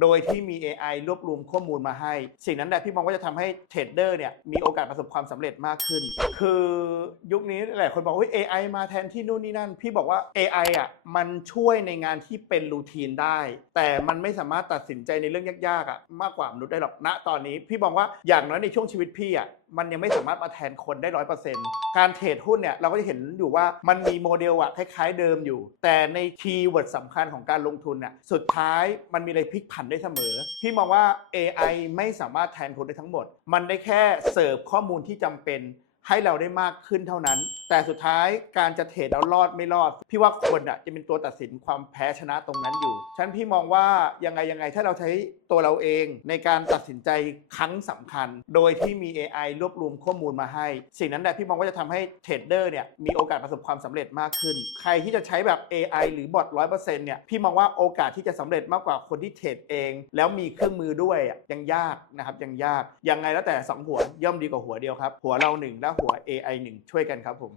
โดยที่มี AI รวบรวมข้อมูลมาให้ สิ่งนั้นแหละพี่มองว่าจะทำให้เทรดเดอร์เนี่ยมีโอกาสประสบความสำเร็จมากขึ้น คือยุคนี้หลายคนบอกว่า AI มาแทนที่นู่นนี่นั่น พี่บอกว่า AI อะมันช่วยในงานที่เป็นรูทีนได้ แต่มันไม่สามารถตัดสินใจในเรื่องยากๆอะมากกว่ามนุษย์ได้หรอกณตอนนี้ พี่มองว่าอย่างน้อยในช่วงชีวิตพี่อะ มันยังไม่สามารถมาแทนคนได้ร้อยเปอร์เซ็นต์การเทรดหุ้นเนี่ยเราก็จะเห็นอยู่ว่ามันมีโมเดลอะคล้ายๆเดิมอยู่ แต่ในคีย์เวิร์ดสำคัญของการลงทุนเนี่ยสุดท้ายมันมีอะไรพลิกผันได้เสมอ พี่มองว่า AI ไม่สามารถแทนคนได้ทั้งหมด มันได้แค่เสิร์ฟข้อมูลที่จำเป็นให้เราได้มากขึ้นเท่านั้น แต่สุดท้ายการจะเทรดแล้วรอดไม่รอด พี่ว่าคนอะจะเป็นตัวตัดสินความแพ้ชนะตรงนั้นอยู่ฉันพี่มองว่ายังไงยังไงถ้าเราใช้ตัวเราเองในการตัดสินใจครั้งสำคัญ โดยที่มี AI รวบรวมข้อมูลมาให้ สิ่งนั้นแหละพี่มองว่าจะทำให้เทรดเดอร์เนี่ยมีโอกาสประสบความสำเร็จมากขึ้น ใครที่จะใช้แบบ AI หรือบอทร้อยเปอร์เซ็นต์เนี่ยพี่มองว่าโอกาสที่จะสำเร็จมากกว่าคนที่เทรดเอง แล้วมีเครื่องมือด้วยยังยากนะครับยังยากยังไงแล้วแต่สองหัวย่อมดีกว่าหัวเดียวครับ หัวเราหนึ่งและหัว AI หนึ่งช่วยกันครับผม